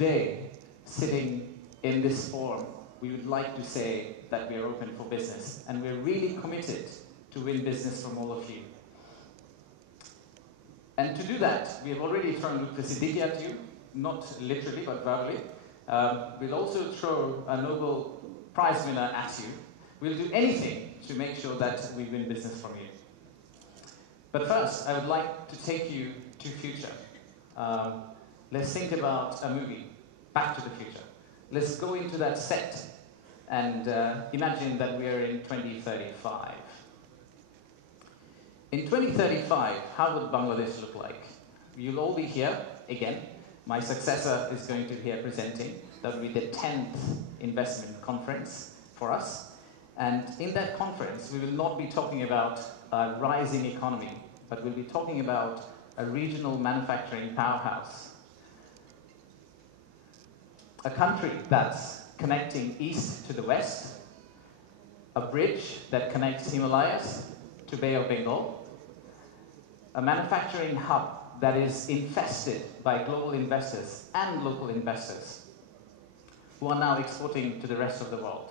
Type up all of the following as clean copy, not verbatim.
today, sitting in this forum, we would like to say that we are open for business, and we're really committed to win business from all of you. And to do that, we have already thrown Lucidity at you, not literally, but verbally. We'll also throw a Nobel Prize winner at you. We'll do anything to make sure that we win business from you. But first, I would like to take you to future. Let's think about a movie, Back to the Future. Let's go into that set and imagine that we are in 2035. In 2035, how would Bangladesh look like? You'll all be here again. My successor is going to be here presenting. That will be the 10th investment conference for us. And in that conference, we will not be talking about a rising economy, but we'll be talking about a regional manufacturing powerhouse. A country that's connecting east to the west, a bridge that connects Himalayas to Bay of Bengal, a manufacturing hub that is infested by global investors and local investors who are now exporting to the rest of the world.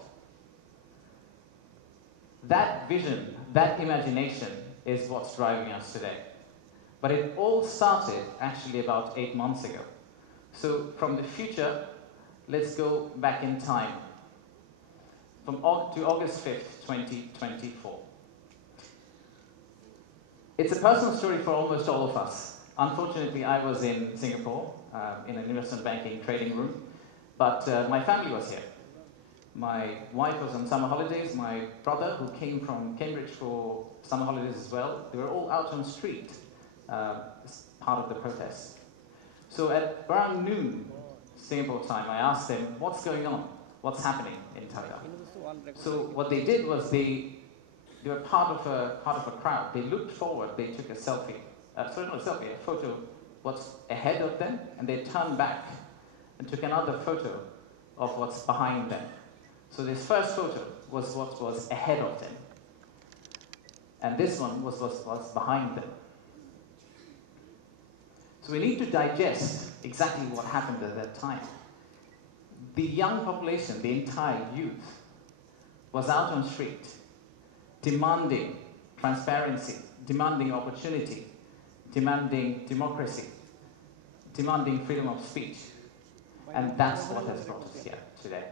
That vision, that imagination is what's driving us today. But it all started actually about 8 months ago. So from the future, let's go back in time to August 5th, 2024. It's a personal story for almost all of us. Unfortunately, I was in Singapore in an investment banking trading room, but my family was here. My wife was on summer holidays. My brother, who came from Cambridge for summer holidays as well, they were all out on the street as part of the protest. So at around noon, Singapore time, I asked them, what's going on? What's happening in Thailand? So what they did was they were part of a crowd. They looked forward, they took a selfie. Sorry, not a selfie, a photo what's ahead of them, and they turned back and took another photo of what's behind them. So this first photo was what was ahead of them, and this one was what was behind them. So we need to digest exactly what happened at that time. The young population, the entire youth, was out on the street, demanding transparency, demanding opportunity, demanding democracy, demanding freedom of speech. And that's what has brought us here today.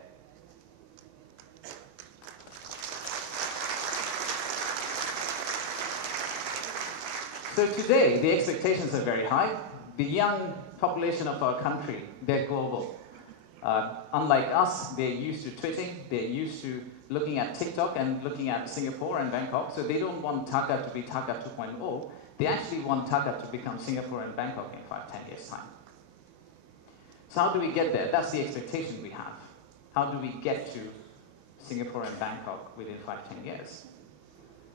So today, the expectations are very high. The young population of our country, they're global. Unlike us, they're used to tweeting, they're used to looking at TikTok and looking at Singapore and Bangkok, so they don't want Dhaka to be Dhaka 2.0. They actually want Dhaka to become Singapore and Bangkok in 5–10 years' time. So how do we get there? That's the expectation we have. How do we get to Singapore and Bangkok within 5–10 years?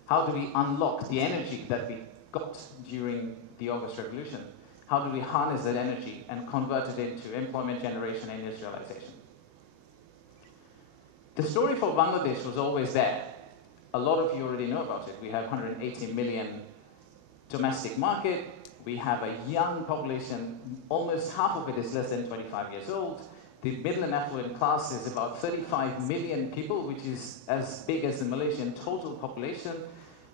How do we unlock the energy that we got during the August Revolution? How do we harness that energy and convert it into employment generation and industrialization? The story for Bangladesh was always there. A lot of you already know about it. We have 180 million domestic market. We have a young population. Almost half of it is less than 25 years old. The middle and affluent class is about 35 million people, which is as big as the Malaysian total population.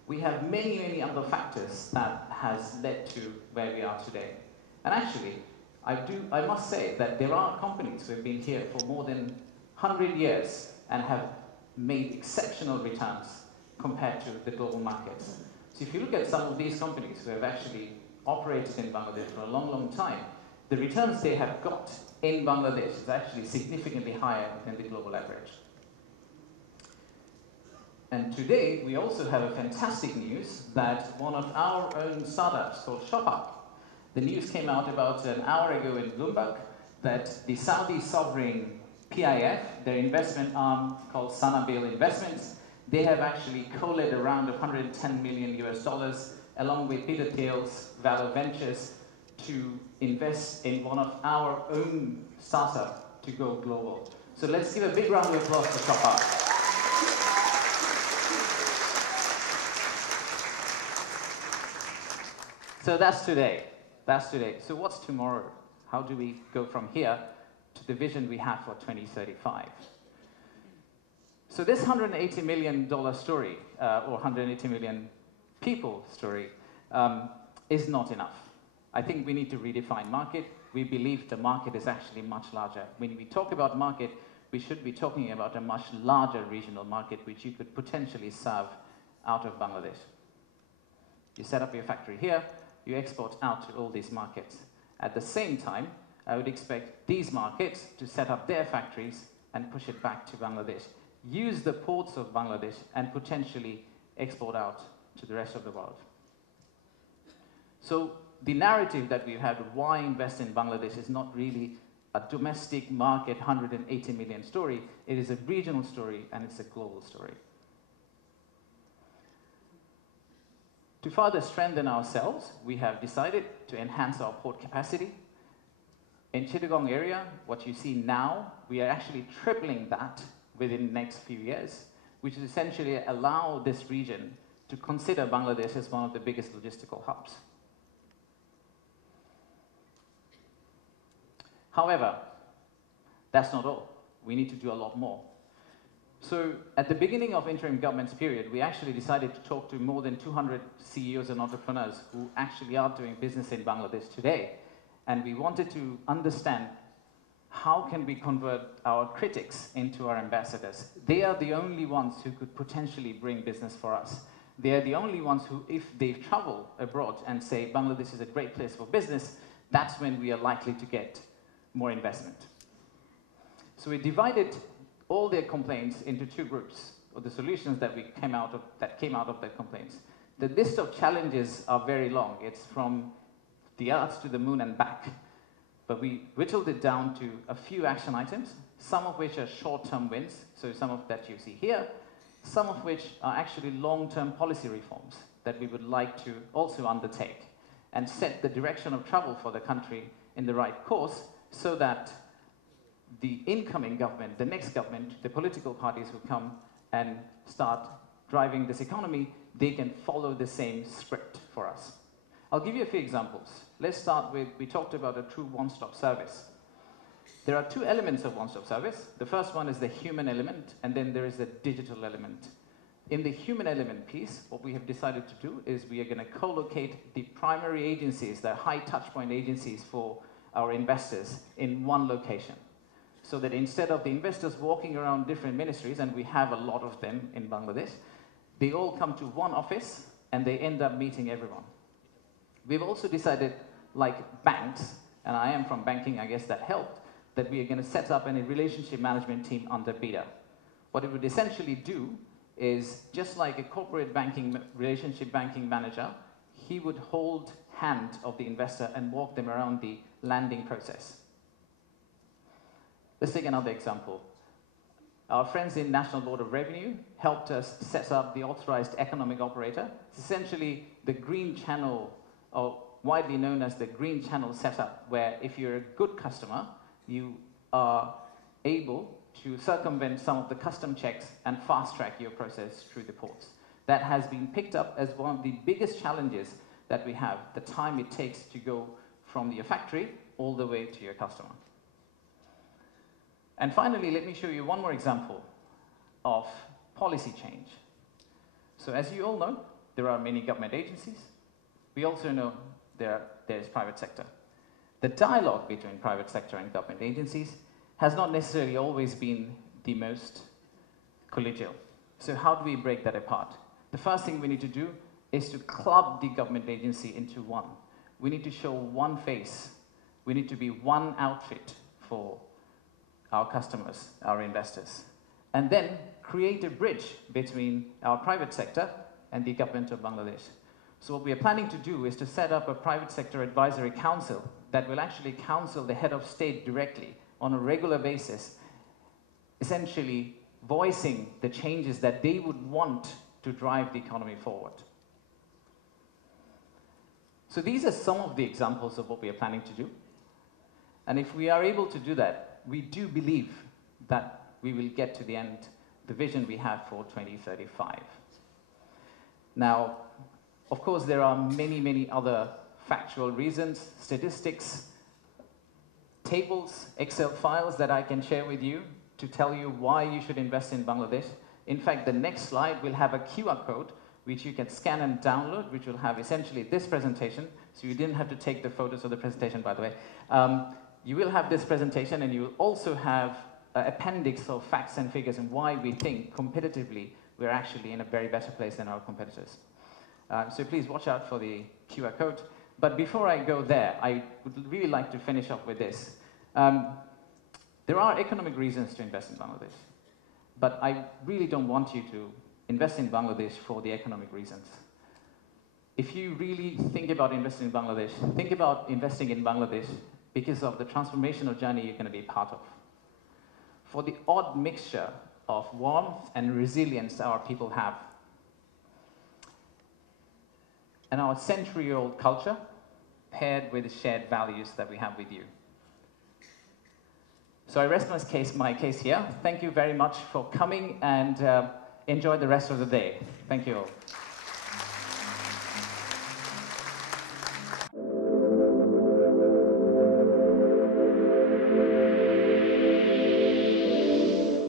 We have many, many other factors that has led to where we are today. And actually, I must say that there are companies who have been here for more than 100 years and have made exceptional returns compared to the global markets. So if you look at some of these companies who have actually operated in Bangladesh for a long, long time, the returns they have got in Bangladesh is actually significantly higher than the global average. And today, we also have a fantastic news that one of our own startups called ShopUp, the news came out about an hour ago in Bloomberg that the Saudi sovereign PIF, their investment arm called Sanabil Investments, they have actually co-led a round of $110 million along with Peter Thiel's Valor Ventures to invest in one of our own startups to go global. So let's give a big round of applause for ShopUp. So that's today. That's today. So what's tomorrow? How do we go from here to the vision we have for 2035. So this $180 million story, or 180 million people story, is not enough. I think we need to redefine market. We believe the market is actually much larger. When we talk about market, we should be talking about a much larger regional market which you could potentially serve out of Bangladesh. You set up your factory here, you export out to all these markets. At the same time, I would expect these markets to set up their factories and push it back to Bangladesh. Use the ports of Bangladesh and potentially export out to the rest of the world. So the narrative that we've had, why invest in Bangladesh, is not really a domestic market 180 million story. It is a regional story and it's a global story. To further strengthen ourselves, we have decided to enhance our port capacity. In Chittagong area, what you see now, we are actually tripling that within the next few years, which is essentially allow this region to consider Bangladesh as one of the biggest logistical hubs. However, that's not all. We need to do a lot more. So at the beginning of interim government's period, we actually decided to talk to more than 200 CEOs and entrepreneurs who actually are doing business in Bangladesh today. And we wanted to understand how can we convert our critics into our ambassadors. They are the only ones who could potentially bring business for us. They are the only ones who, if they travel abroad and say Bangladesh is a great place for business, that's when we are likely to get more investment. So we divided all their complaints into two groups, or the solutions that came out of their complaints. The list of challenges are very long. It's from the earth to the moon and back. But we whittled it down to a few action items, some of which are short-term wins, so some of that you see here, some of which are actually long-term policy reforms that we would like to also undertake and set the direction of travel for the country in the right course so that the incoming government, the next government, the political parties who come and start driving this economy, they can follow the same script for us. I'll give you a few examples. Let's start with, we talked about a true one-stop service. There are two elements of one-stop service. The first one is the human element, and then there is the digital element. In the human element piece, what we have decided to do is we are going to co-locate the primary agencies, the high touchpoint agencies for our investors in one location. So that instead of the investors walking around different ministries, and we have a lot of them in Bangladesh, they all come to one office and they end up meeting everyone. We've also decided, like banks, and I am from banking, I guess that helped, that we are going to set up a relationship management team under BIDA. What it would essentially do is, just like a corporate banking, relationship banking manager, he would hold hand of the investor and walk them around the landing process. Let's take another example. Our friends in National Board of Revenue helped us set up the authorized economic operator. It's essentially the green channel, or widely known as the green channel setup, where if you're a good customer, you are able to circumvent some of the custom checks and fast-track your process through the ports. That has been picked up as one of the biggest challenges that we have, the time it takes to go from your factory all the way to your customer. And finally, let me show you one more example of policy change. So as you all know, there are many government agencies. We also know there's private sector. The dialogue between private sector and government agencies has not necessarily always been the most collegial. So how do we break that apart? The first thing we need to do is to club the government agency into one. We need to show one face. We need to be one outfit for our customers, our investors, and then create a bridge between our private sector and the government of Bangladesh. So what we are planning to do is to set up a private sector advisory council that will actually counsel the head of state directly on a regular basis, essentially voicing the changes that they would want to drive the economy forward. So these are some of the examples of what we are planning to do. And if we are able to do that, we do believe that we will get to the end, the vision we have for 2035. Now, of course, there are many, many other factual reasons, statistics tables, Excel files that I can share with you to tell you why you should invest in Bangladesh. In fact, the next slide will have a QR code which you can scan and download, which will have essentially this presentation. So you didn't have to take the photos of the presentation, by the way. You will have this presentation, and you will also have an appendix of facts and figures and why we think competitively we're actually in a very better place than our competitors. So please watch out for the QR code. But before I go there, I would really like to finish off with this. There are economic reasons to invest in Bangladesh, but I really don't want you to invest in Bangladesh for the economic reasons. If you really think about investing in Bangladesh, think about investing in Bangladesh because of the transformational journey you're going to be part of. For the odd mixture of warmth and resilience our people have, and our century-old culture paired with the shared values that we have with you. So I rest my case here. Thank you very much for coming, and enjoy the rest of the day. Thank you all.